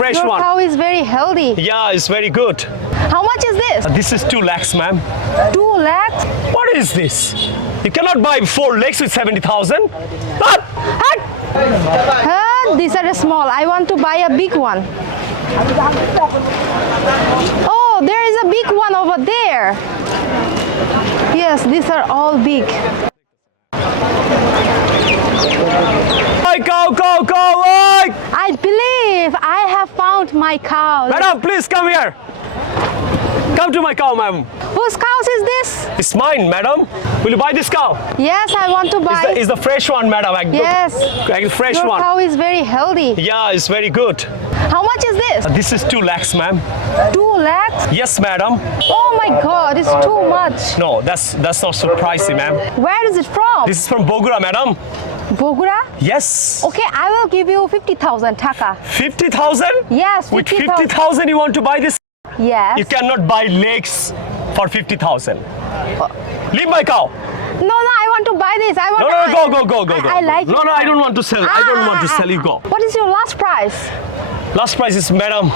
fresh Your one. cow is very healthy. Yeah, it's very good. How much is this? This is 2 lakhs, ma'am. 2 lakhs? What is this? You cannot buy 4 legs with 70,000. What? These are small. I want to buy a big one. Oh, there is a big one over there. Yes, these are all big. Go! I believe I have found my cow. Madam, please come here. Come to my cow, ma'am. Whose cow is this? It's mine, madam. Will you buy this cow? Yes, I want to buy. It's the fresh one, madam. Yes. Fresh Your one. cow is very healthy. Yeah, it's very good. How much is this? This is 2 lakhs, ma'am. 2 lakhs? Yes, madam. Oh my God, it's too much. No, that's not so pricey, ma'am. Where is it from? This is from Bogura, madam. Bogura? Yes. Okay, I will give you 50,000 taka. 50,000? Yes, With 50,000. 50,000 you want to buy this? Yes. You cannot buy legs for 50,000. Leave my cow. No, I want to buy this. I want. Go. I like it. No, I don't want to sell. I don't want to sell. You go. What is your last price? Last price is, madam,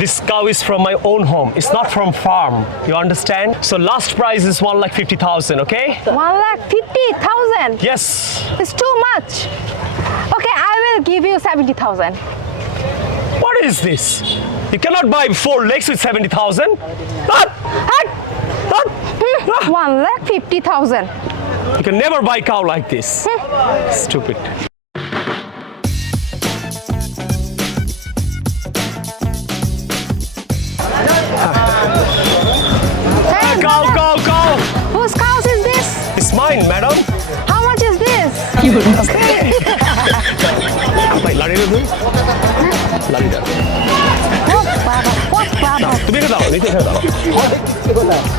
this cow is from my own home. It's not from farm. You understand? So last price is 1,50,000. Okay? 1,50,000. Yes. It's too much. Okay, I will give you 70,000. What is this? You cannot buy 4 legs with 70,000. What? 1,50,000. You can never buy cow like this. Stupid. Hey, Cow. whose cow is this? It's mine, madam. How much is this? Wait, লাড়ি দাও। লাড়ি দাও। What baba? তুমি এটা দাও, নিচে ফেলে দাও।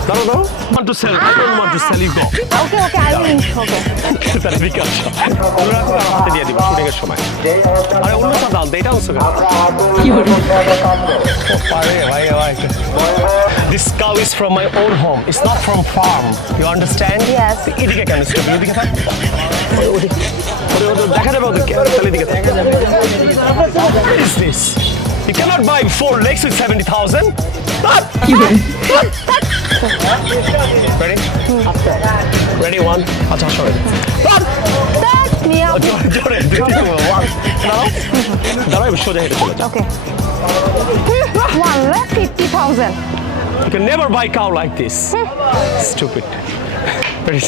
দাও। Want to sell? I don't want to sell. You go. Okay, I will. Okay. তাহলে বিকাশ। ওরা তো আমার হাতে দিয়ে দিব শুটিং এর সময়। আরে অন্যটা দাও, এটা অংশ কেন? আরে ভাই। This cow is from my own home. It's not from farm. You understand? Yes. এদিকে কেন? এদিকে থাক। দেখা যাবে ওদেরকে। তাহলে এদিকে থাক। What is this? You cannot buy 4 legs with 70,000. Ready? Ready, 1. আচ্ছা, sorry. জোরে। দাঁড়াও, সোজা হেঁটে চলে যাও। Okay. 1,50,000. You can never buy cow like this. Stupid. Very